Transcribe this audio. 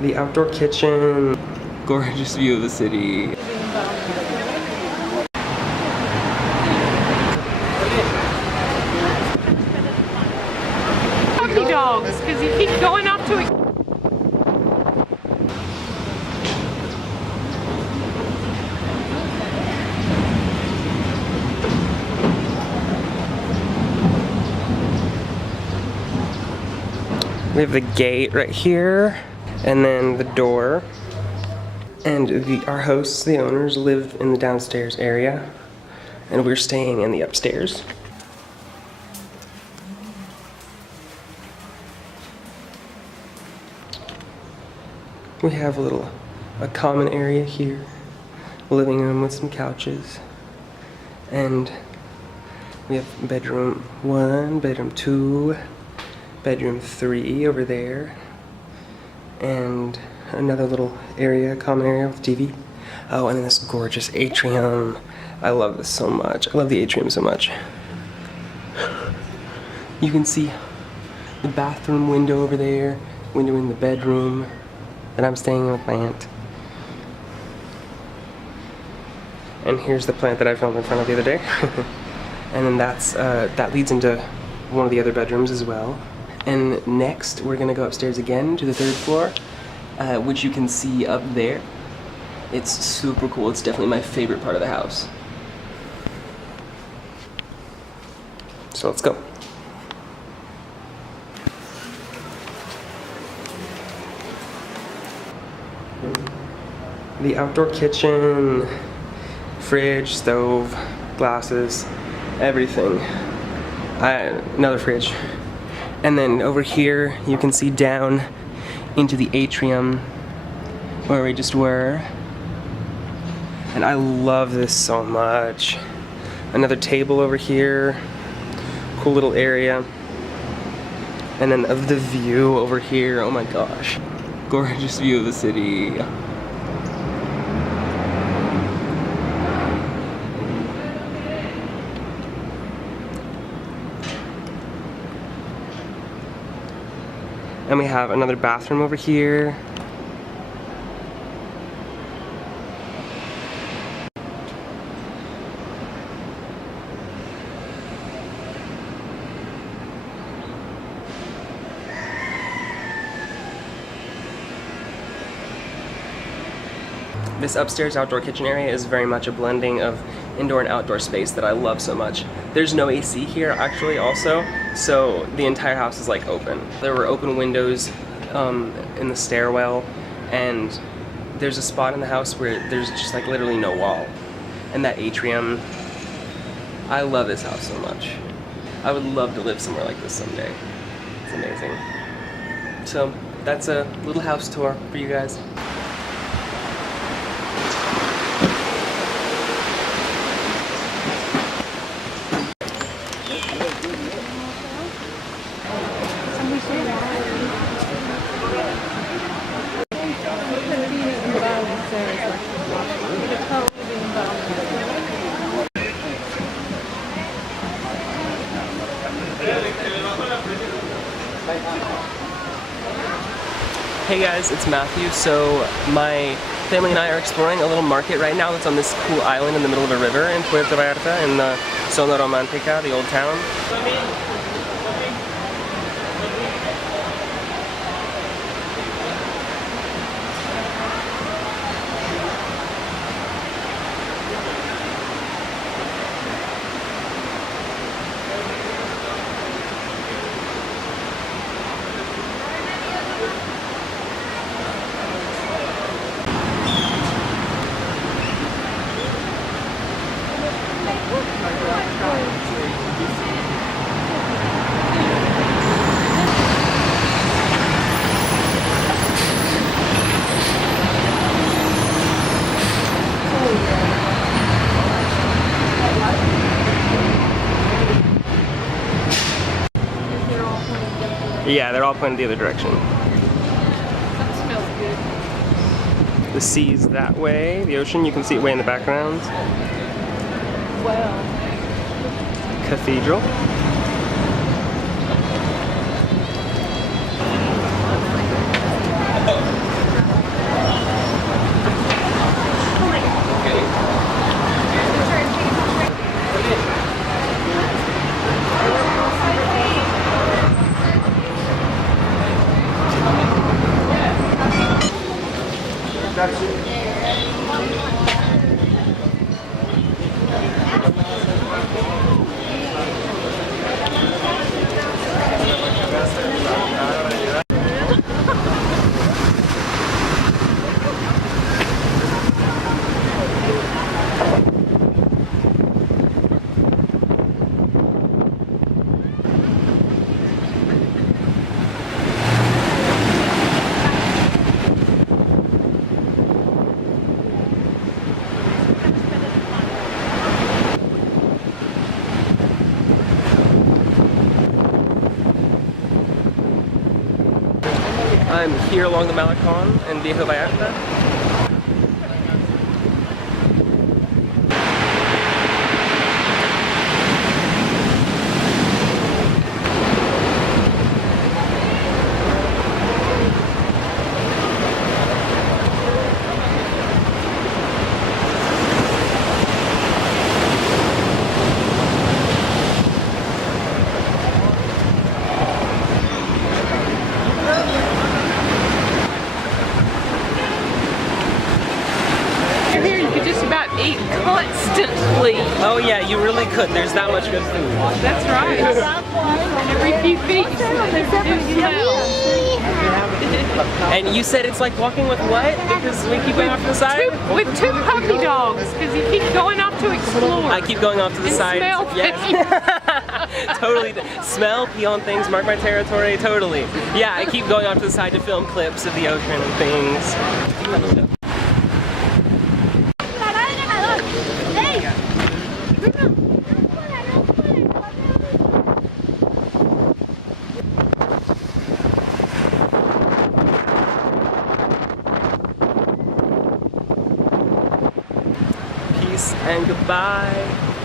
The outdoor kitchen. Gorgeous view of the city. Puppy dogs, because you keep going up to it. We have the gate right here, and then the door. And our hosts, the owners, live in the downstairs area, and we're staying in the upstairs. We have a common area here, living room with some couches, and we have bedroom 1, bedroom 2, bedroom 3 over there, and another little area, common area with TV. Oh, and then this gorgeous atrium. I love this so much. I love the atrium so much. You can see the bathroom window over there, window in the bedroom that I'm staying in with my aunt. And here's the plant that I filmed in front of the other day. And then that leads into one of the other bedrooms as well. And next, we're gonna go upstairs again to the 3rd floor, which you can see up there. It's super cool. It's definitely my favorite part of the house. So let's go. The outdoor kitchen, fridge, stove, glasses, everything. Another fridge. And then over here, you can see down into the atrium where we just were. And I love this so much. Another table over here, cool little area. And then of the view over here, oh my gosh. Gorgeous view of the city. And we have another bathroom over here. This upstairs outdoor kitchen area is very much a blending of indoor and outdoor space that I love so much. There's no AC here actually also, so the entire house is like open. There were open windows in the stairwell, and there's a spot in the house where there's just like literally no wall. And that atrium, I love this house so much. I would love to live somewhere like this someday. It's amazing. So that's a little house tour for you guys. Hey guys, it's Matthew. So my family and I are exploring a little market right now that's on this cool island in the middle of a river in Puerto Vallarta in the Zona Romantica, the old town. Yeah, they're all pointed the other direction. That smells good. The sea's that way, the ocean, you can see it way in the background. Well. Cathedral. here along the Malecon in Puerto Vallarta. Here you could just about eat constantly. Oh yeah, you really could. There's that much good food. That's right. Every few feet you smell. And you said it's like walking with what? Because we keep going off to the side? With two puppy dogs, because you keep going off to explore. I keep going off to the and side. Smell Yes. Totally. Smell, pee on things, mark my territory, totally. Yeah, I keep going off to the side to film clips of the ocean and things. Peace and goodbye.